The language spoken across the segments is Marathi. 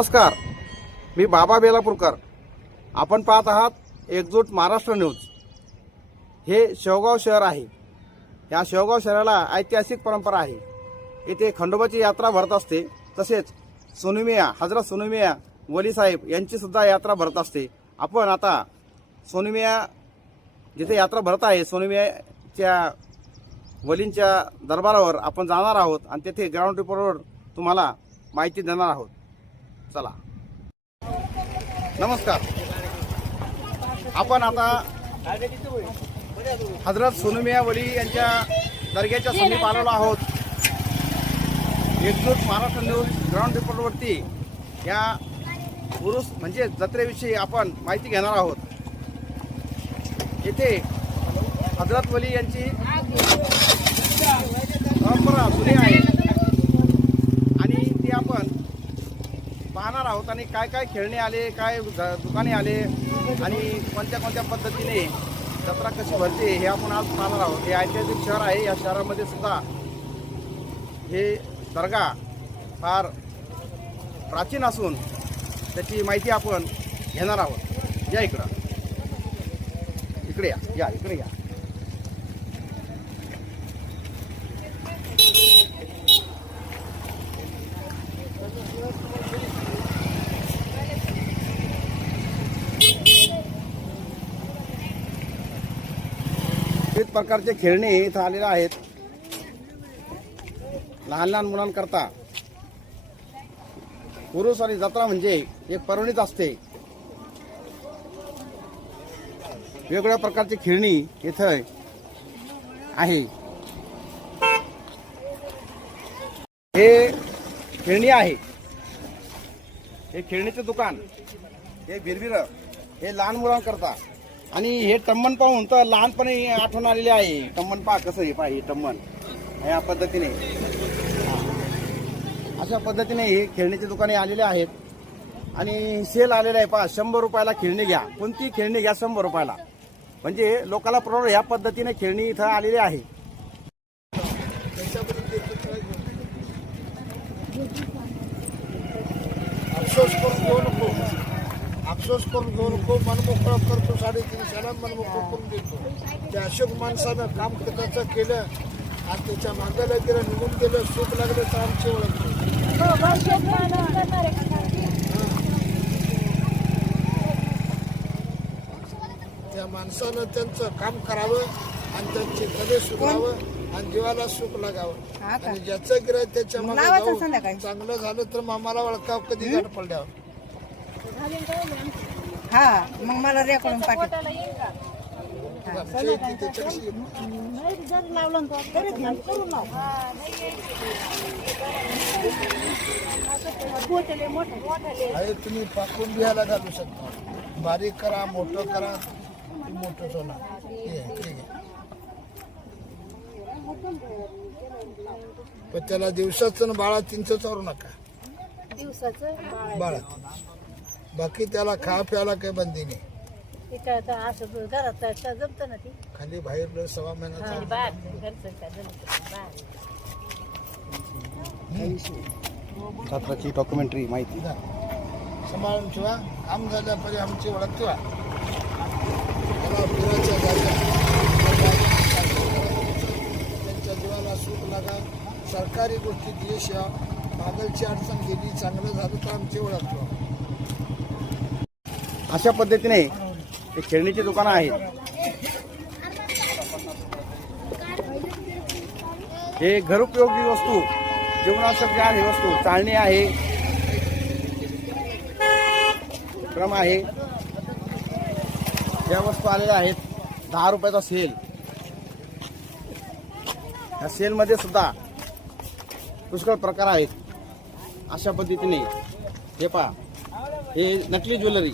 नमस्कार. मी बाबा बेलापूरकर. आपण पाहत आहात एकजूट महाराष्ट्र न्यूज. हे शेवगाव शहर आहे. या शेवगाव शहराला ऐतिहासिक परंपरा आहे. येथे खंडोबाची यात्रा भरत असते. तसेच सोनुमिया हजरत सोनुमिया वली साहेब यात्रा भरत असते. आपण आता सोनुमिया जिथे यात्रा भरत आहे सोनुमियाच्या वलींच्या दरबारावर आपण जाणार आहोत आणि तेथे ग्राउंड रिपोर्टवर तुम्हाला माहिती देणार आहोत. चला. नमस्कार. आपण आता हजरत सोनुमिया वली यांच्या दर्ग्याच्या समीप आलेलो आहोत. एकजूट महाराष्ट्र न्यूज ग्राउंड रिपोर्टवरती या उरुस म्हणजे जत्रेविषयी आपण माहिती घेणार आहोत. येथे हजरत वली यांची परंपरा जुनी आहे आणि ती आपण पाहणार आहोत आणि काय काय खेळणे आले काय दुकाने आले आणि कोणत्या कोणत्या पद्धतीने जत्रा कशी भरते हे आपण आज पाहणार आहोत. हे ऐतिहासिक शहर आहे. या शहरामध्ये सुद्धा हे दर्गा फार प्राचीन असून त्याची माहिती आपण घेणार आहोत. या इकडं. इकडे या. या इकडे या. प्रकारचे खेळणे इथं आलेले आहेत. लहान लहान मुलांकरता. पुरुष आणि जत्रा म्हणजे एक पर्वणीच असते. वेगवेगळ्या प्रकारची खेळणी इथं आहे. हे खेळणी आहे. हे खेळणीचं दुकान. हे बिरबिर. हे लहान मुलांकरता. आणि हे टम्मन पाहून तर लहानपणी आठवण आलेली आहे. टम्मन पहा कसं आहे पहा हे टम्मन. या पद्धतीने. अशा पद्धतीने हे खेळणीचे दुकाने आलेले आहेत. आणि सेल आलेला आहे पहा शंभर रुपयाला खेळणी घ्या. कोणती खेळणी घ्या शंभर रुपयाला. म्हणजे लोकांना परवड ह्या पद्धतीने खेळणी इथं आलेली आहे. अफसोस करून घेऊ नको. अफसोस करून घेऊ नको मनमोकळं करतो साडेतीनशेला मनमोकळं करून देतो. त्या अशोक माणसानं काम त्याचं केलं आणि त्याच्या मागायला गेलं निघून गेलं सुख लागलं तर आमची ओळख त्या माणसानं त्यांचं काम करावं आणि त्यांचे कले सुधारावं आणि जीवाला सुख लागावं. हा? आणि ज्याचं गिराय त्याच्या मग. चांगलं झालं तर मामाला ओळखाव कधी गाठ पडल्यावर. हा मग मला रेकॉर्डून पाठव. आहे. तुम्ही पाकून बिहायला घालू शकता. बारीक करा मोठं करा. मोठं होणार. आहे, ठीक आहे पण त्याला दिवसाचं बाळा चिंच चारू नका. दिवसाचं बाळा बाकी त्याला खा प्यायला काही बंदी नाही. आता असं घरात काय जमतं ना ती. खाली बाहेर सव्वा महिना चालू बाहेर घरचं काय जमतं बाहेर. जत्राची डॉक्युमेंटरी माहिती. जा. सांभाळून ठेवा काम झाल्यापर्यंत आमची ओळख ठेवा. त्याला फिरायच्या जागा त्यांच्या जीवाला सुख लागा. सरकारी गोष्टीत यश या मागलची अडचण गेली चांगलं झालं तर आमची ओळख ठेवा. अशा पद्धतीने हे खेळणीची दुकानं आहेत हे घरोपयोगी वस्तू जीवनावश्यक आहे वस्तू चालणी आहे. क्रम आहे. या वस्तू आलेल्या आहेत दहा रुपयाचा सेल. या सेलमध्ये सुद्धा पुष्कळ प्रकार आहेत. अशा पद्धतीने हे पहा हे नकली ज्वेलरी.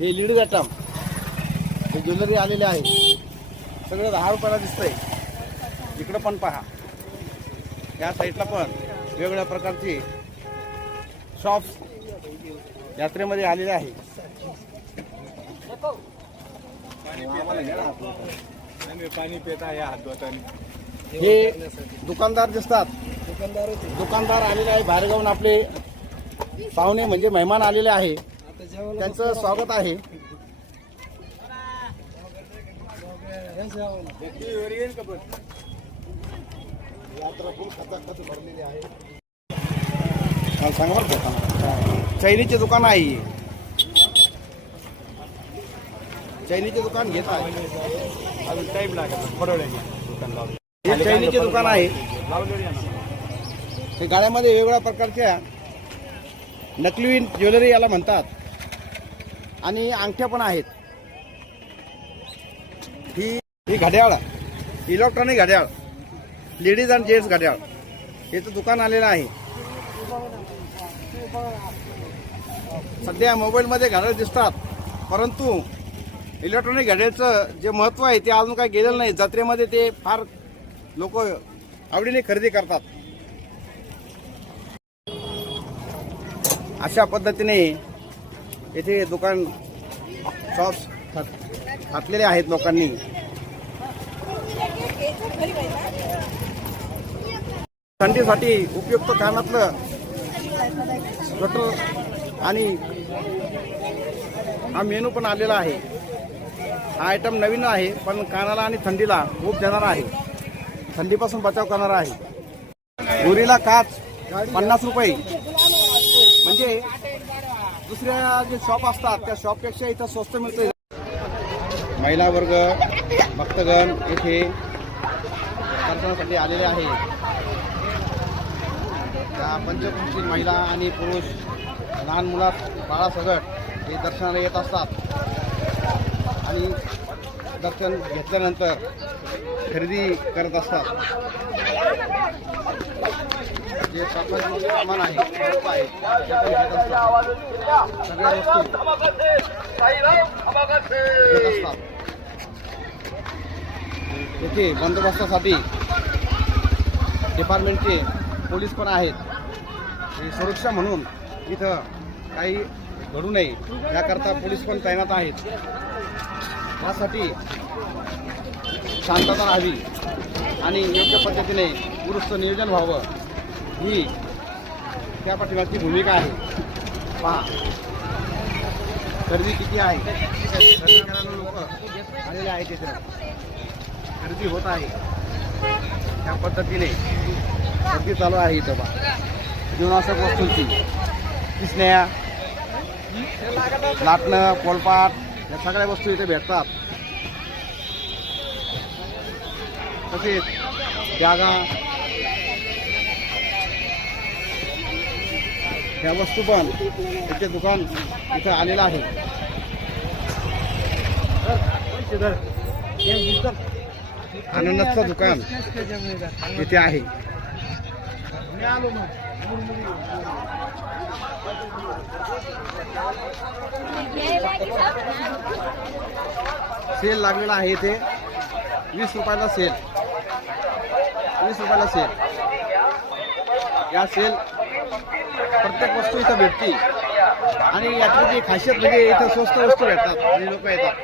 हे लिडीज आयटम हे ज्वेलरी आलेले आहे. सगळं दहा रुपयाला दिसतंय. इकडं पण पहा. या साईडला पण वेगवेगळ्या प्रकारचे शॉप्स यात्रेमध्ये आलेले आहे. पाणी पिता या हातवाताने हे दुकानदार दिसतात. दुकानदार दुकानदार आलेले आहे. बाहेरगावून आपले पाहुणे म्हणजे मेहमान आलेले आहे. त्यांचं स्वागत आहे. सांगा चैनीचे दुकान आहे. चैनीचे दुकान घेत आहे. अजून टाईम लागेल थोड्या हे चैनीचे दुकान आहे. गाड्यामध्ये वेगवेगळ्या प्रकारच्या नकली ज्वेलरी याला म्हणतात. आणि अंगठ्या पण आहेत. ही ही घड्याळ इलेक्ट्रॉनिक घड्याळ लेडीज अँड जेंट्स घड्याळ याचं दुकान आलेलं आहे. सध्या मोबाईलमध्ये घड्याळ दिसतात परंतु इलेक्ट्रॉनिक घड्याळचं जे महत्त्व आहे ते अजून काही गेलेलं नाही. जत्रेमध्ये ते फार लोक आवडीने खरेदी करतात. अशा पद्धतीने येथे दुकान शॉप्स घातलेले आहेत लोकांनी. थंडीसाठी उपयुक्त कानातलं स्वेटर आणि हा मेनू पण आलेला आहे. हा आयटम नवीन आहे पण कानाला आणि थंडीला खूप देणारा आहे. थंडीपासून बचाव करणारा आहे. गोरीला काच पन्नास रुपये. म्हणजे दुसऱ्या जे शॉप असतात त्या शॉपपेक्षा इथं स्वस्त मिळते. महिला वर्ग भक्तगण येथे दर्शनासाठी आलेले आहे. त्या पंचकृषी महिला आणि पुरुष लहान मुला बाळासकट हे दर्शनाला येत असतात. आणि दर्शन घेतल्यानंतर खरेदी करत असतात. जे सामान सामान आहे वस्तू आहे, ते घेत असतात. सगळ्या वस्तू घेत असतात येथे बंदोबस्तासाठी डिपार्टमेंटचे पोलीस पण आहेत. हे सुरक्षा म्हणून इथं काही घडू नये याकरता पोलीस पण तैनात आहेत. यासाठी शांतता राहावी आणि योग्य पद्धतीने दुरुस्त नियोजन व्हावं. ही त्या पाठीमागची भूमिका आहे. पहा. गर्दी किती आहे? करायला लोक आलेले आहेत तिथे खरेदी होत आहे. त्या पद्धतीने गर्दी चालू आहे इथं बा जीवनावश्यक वस्तूंची. किसण्या लाटणं पोलपाट या सगळ्या वस्तू इथे भेटतात. तसेच जागा ह्या वस्तू पण इथे दुकान इथं आलेलं आहे. आनंदाचं दुकान इथे आहे. सेल लागलेला आहे इथे. वीस रुपयाला सेल. वीस रुपयाला सेल. या सेल प्रत्येक वस्तू इथं भेटते. आणि याची जी खासियत म्हणजे इथं स्वस्त वस्तू भेटतात. आणि लोक येतात.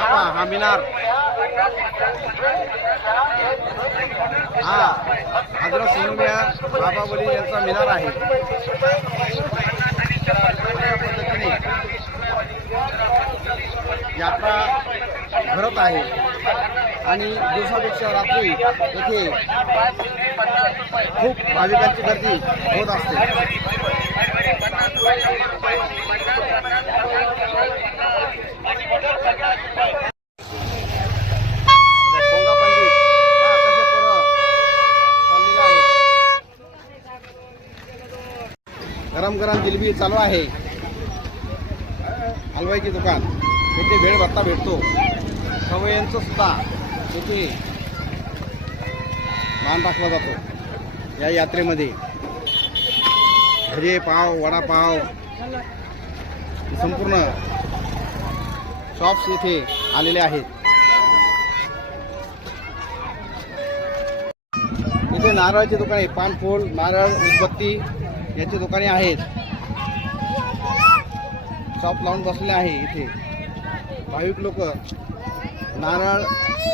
हा हा मिनार. हा हजरत सोनुमिया बाबा बली यांचा मिनार आहे. पद्धतीने यात्रा भरत आहे. आणि दिवसापेक्षा रात्री येथे खूप भाविकांची गर्दी होत असते. गरम गरम जिलबी चालू आहे. हलवाईची दुकान. इथे वेळ भत्ता भेटतो. सवयांचं सुद्धा. किती मान राखला जातो. या यात्रेमध्ये भजे पाव वडापाव संपूर्ण शॉप्स येथे आलेले आहेत. इथे नारळाची दुकाने पानफूल नारळ उदबत्ती याची दुकाने आहेत. शॉप लावून बसले आहे इथे. भाविक लोक नारळ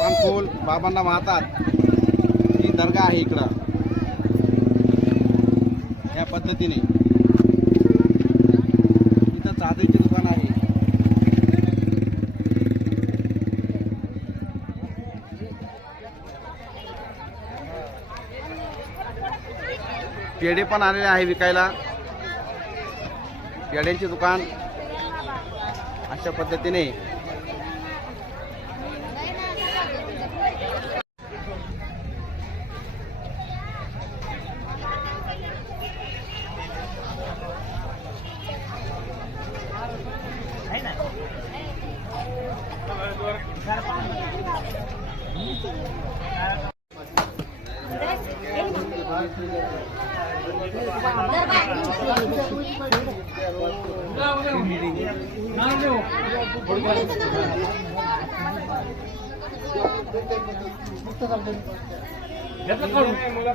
पानफूल बाबांना वाहतात. ही दर्गा आहे इकडं. पद्धतीने. इथं चादरीचे दुकान आहे. पेढे पण आलेले आहे विकायला. पेढ्यांचे दुकान. अशा पद्धतीने.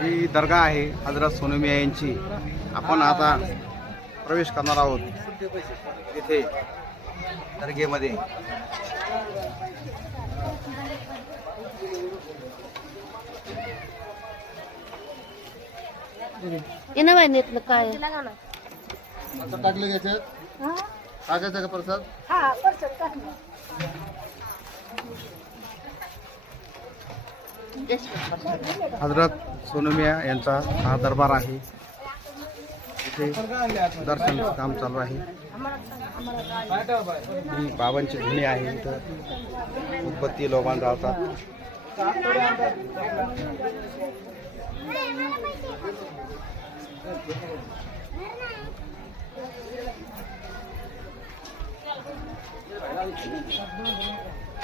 ही दर्गा आहे हजरत सोनमिया यांची. आपण आता प्रवेश करणार आहोत तिथे दर्गेमध्ये. ये ना बाई नेतलं काय? आता टाकले घ्यायच्यात टाकायचा का प्रसाद? हा परसत का हजरत सोनमिया यांचा हा दरबार आहे. इथे दर्शन काम चालू आहे. ही बाबांची धुणी आहे इथं. उत्पत्ती लोबान राहतात.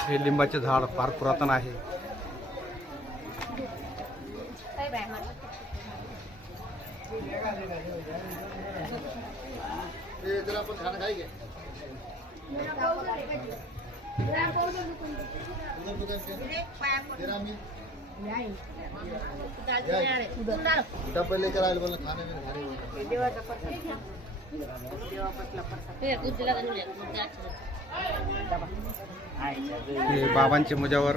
हे लिंबाचे झाड फार पुरातन आहे. जरा आपण खाणं खाई घे उधर दुकान के तेरा मी डब्बे लेकर आए बोला हे. बाबांचे मुजावर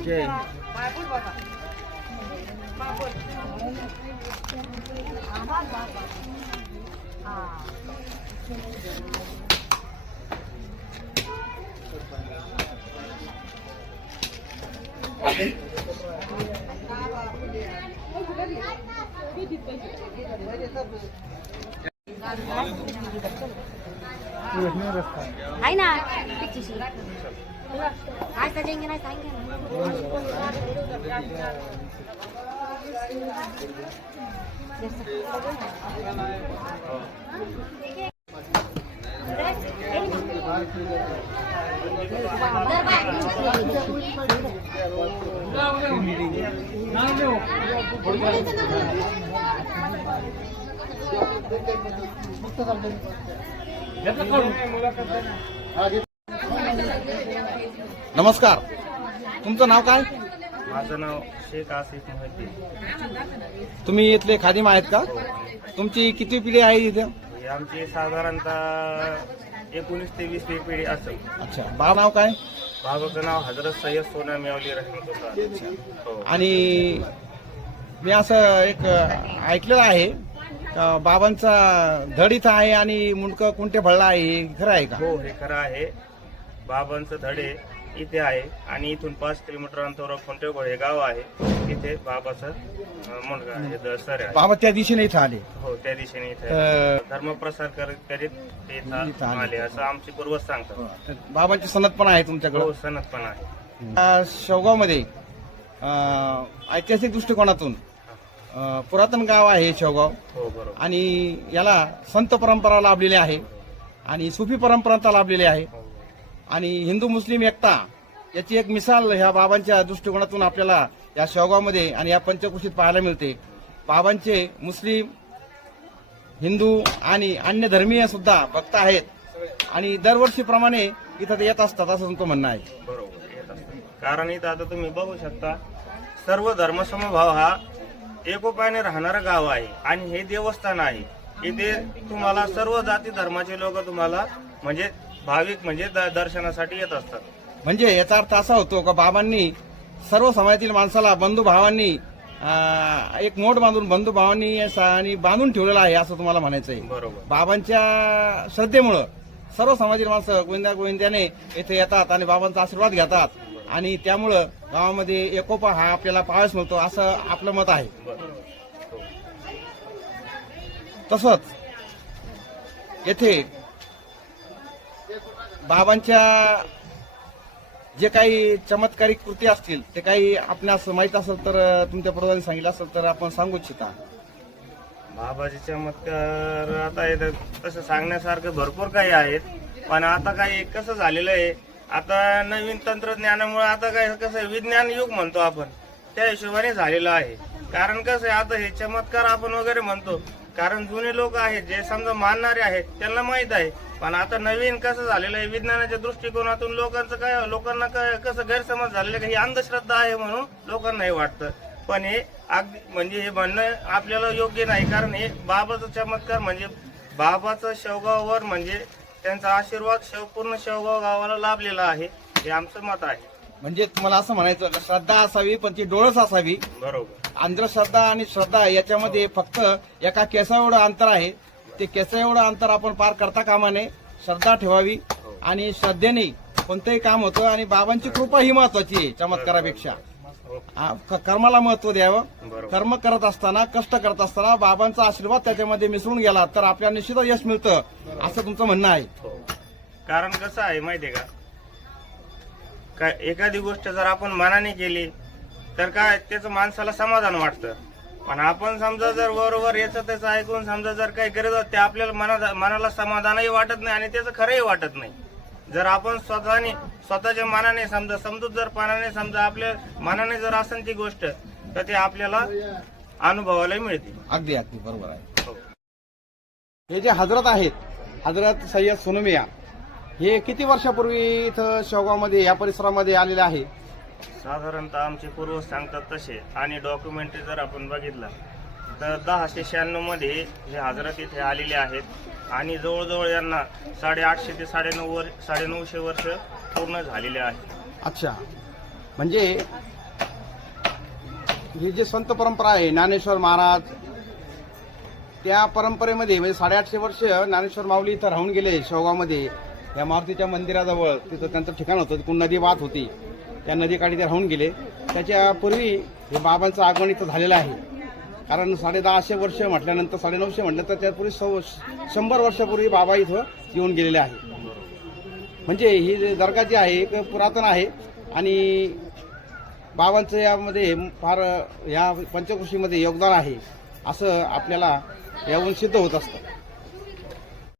पिक्चर आज सजेंगे ना खाएंगे ना आगे नमस्कार. तुमचं नाव काय? माझं नाव शेख आसिफ मोहिद्दीन तुम्ही इथले खादिम आहेत का? तुमची किती पिढी आहे इथे? आमची साधारणतः एकोणीस ते वीस पिढी असेल. अच्छा. बा नाव काय? बाबाचं नाव हजरत सय्यद सोना हो आणि मी असं एक ऐकलेलं आहे का बाबांचा धड इथं आहे आणि मुंडकं कोणते भळला आहे हे खरं आहे का? हो हे खरं आहे. बाबांचं धडे इथे आहे आणि इथून पाच किलोमीटर अंतरावर कोणतेगोळ हे गाव आहे. तिथे बाबाचं मुलगा आहे द- सर आहे. बाबा त्या दिशेने इथं आले. हो त्या दिशेने इथे धर्मप्रसार करत करीत ते इथं इथं आले. आले असं आमचे पूर्वज सांगतात. बाबांची सनद पण आहे तुमच्याकडे? हो सनद पण आहे. या शेवगावमध्ये अं, ऐतिहासिक दृष्टिकोनातून अं, पुरातन गाव आहे शेवगाव. हो बरोबर. आणि याला संत परंपरा लाभलेली आहे आणि सुफी परंपरा लाभलेली आहे. हो. आणि हिंदू मुस्लिम एकता याची एक मिसाल ह्या बाबांच्या दृष्टिकोनातून आपल्याला या शेवगावमध्ये आणि या पंचकृषीत पाहायला मिळते. बाबांचे मुस्लिम हिंदू आणि अन्य धर्मीय सुद्धा भक्त आहेत. आणि दरवर्षीप्रमाणे इथं ते येत असतात असं तुमचं म्हणणं आहे. बरोबर येत कारण इथं आता तुम्ही बघू शकता सर्व धर्मसमभाव हा एकोप्याने राहणारं गाव आहे आणि हे देवस्थान आहे. इथे तुम्हाला सर्व जाती धर्माचे लोक तुम्हाला म्हणजे भाविक म्हणजे द- दर्शनासाठी येत असतात. म्हणजे याचा अर्थ असा होतो का बाबांनी सर्व समाजातील माणसाला बंधू भावांनी अं, एक मोठ बांधून बंधू भावांनी आणि बांधून ठेवलेला आहे असं तुम्हाला म्हणायचं आहे बरोबर. बाबांच्या श्रद्धेमुळं सर्व समाजातील माणसं गोविंदा गोविंद्याने येथे येतात आणि बाबांचा आशीर्वाद घेतात. आणि त्यामुळं गावामध्ये एकोपा हा आपल्याला पाहायच मिळतो असं आपलं मत आहे. बरोबर. हो. तसंच येथे बाबांच्या जे काही चमत्कारिक कृती असतील ते काही आपणास माहीत असेल तर तुमच्या प्रधान सांगितलं असेल तर आपण सांगू इच्छिता. बाबाचे चमत्कार आता इथं तसं सांगण्यासारखं भरपूर काही आहेत पण आता काही कसं झालेलं आहे आता नवीन तंत्रज्ञानामुळे आता काय कसं आहे, विज्ञान युग म्हणतो आपण त्या हिशोबाने झालेलं आहे. कारण कसं आहे आता हे चमत्कार आपण वगैरे म्हणतो कारण जुने लोक आहेत जे समजा मानणारे आहेत त्यांना माहीत आहे पण आता नवीन कसं झालेलं आहे विज्ञानाच्या दृष्टिकोनातून लोकांचं काय लोकांना काय कसं गैरसमज झालेलं आहे का ही अंधश्रद्धा आहे म्हणून लोकांना हे वाटतं. पण हे अगदी म्हणजे हे म्हणणं आपल्याला योग्य नाही कारण हे बाबाचा चमत्कार म्हणजे बाबाचं शेवगाववर म्हणजे त्यांचा आशीर्वाद शेव पूर्ण शेवगाव गावाला लाभलेला आहे हे आमचं मत आहे. म्हणजे तुम्हाला असं म्हणायचं का श्रद्धा असावी पण ती डोळस असावी. बरोबर. अंधश्रद्धा आणि श्रद्धा याच्यामध्ये फक्त एका केसा एवढं अंतर आहे ते केसा एवढं अंतर आपण पार करता कामा नये श्रद्धा ठेवावी आणि श्रद्धेने कोणतंही काम होतं आणि बाबांची कृपा ही महत्वाची आहे चमत्कारापेक्षा. क- कर्माला महत्त्व द्यावं. कर्म करत असताना कष्ट करत असताना बाबांचा आशीर्वाद त्याच्यामध्ये मिसळून गेला तर आपल्याला निश्चितच यश मिळतं असं तुमचं म्हणणं आहे. हो. कारण कसं आहे माहितीये का? काय एखादी गोष्ट जर आपण मनाने केली तर काय त्याचं माणसाला समाधान वाटतं. पण आपण समजा जर बरोबर याचं त्याचं ऐकून समजा जर काही करत ते आपल्याला मना मनाला समाधानही वाटत नाही आणि त्याचं खरंही वाटत नाही. जर आपण स्वतःने स्वतःच्या मनाने समजा समजूत जर पानाने समजा आपल्या मनाने जर असेल ती गोष्ट तर ते आपल्याला अनुभवायला मिळते अगदी अगदी बरोबर आहे. हो. हे जे हजरत आहेत हजरत सय्यद सोनमिया हे किती वर्षापूर्वी इथं शेवगावमध्ये या परिसरामध्ये आलेले आहे? साधारणतः आमचे पूर्वज सांगतात तसे. आणि डॉक्युमेंटरी जर आपण बघितलं तर दहाशे शहाण्णवमध्ये हे हजरत इथे आलेले आहेत आणि जवळजवळ यांना साडेआठशे ते साडेनऊ वर साडेनऊशे वर्ष पूर्ण झालेले आहे. अच्छा. म्हणजे ही जी संत परंपरा आहे ज्ञानेश्वर महाराज त्या परंपरेमध्ये म्हणजे साडेआठशे वर्ष ज्ञानेश्वर माऊली इथं राहून गेले शेवगावमध्ये या मारुतीच्या मंदिराजवळ तिथं त्यांचं ठिकाण होतं तिथून नदी वाहत होती. त्या नदीकाठी ते राहून गेले. त्याच्यापूर्वी हे बाबांचं आगमन इथं झालेलं आहे. कारण साडे दहाशे वर्ष म्हटल्यानंतर साडेनऊशे म्हटलं तर त्यापूर्वी सव शंभर वर्षापूर्वी बाबा इथं येऊन गेलेले आहे म्हणजे ही दर्गा जी आहे एक पुरातन आहे आणि बाबांचं यामध्ये फार या पंचकृषीमध्ये योगदान आहे असं आपल्याला यावरून सिद्ध होत असतं.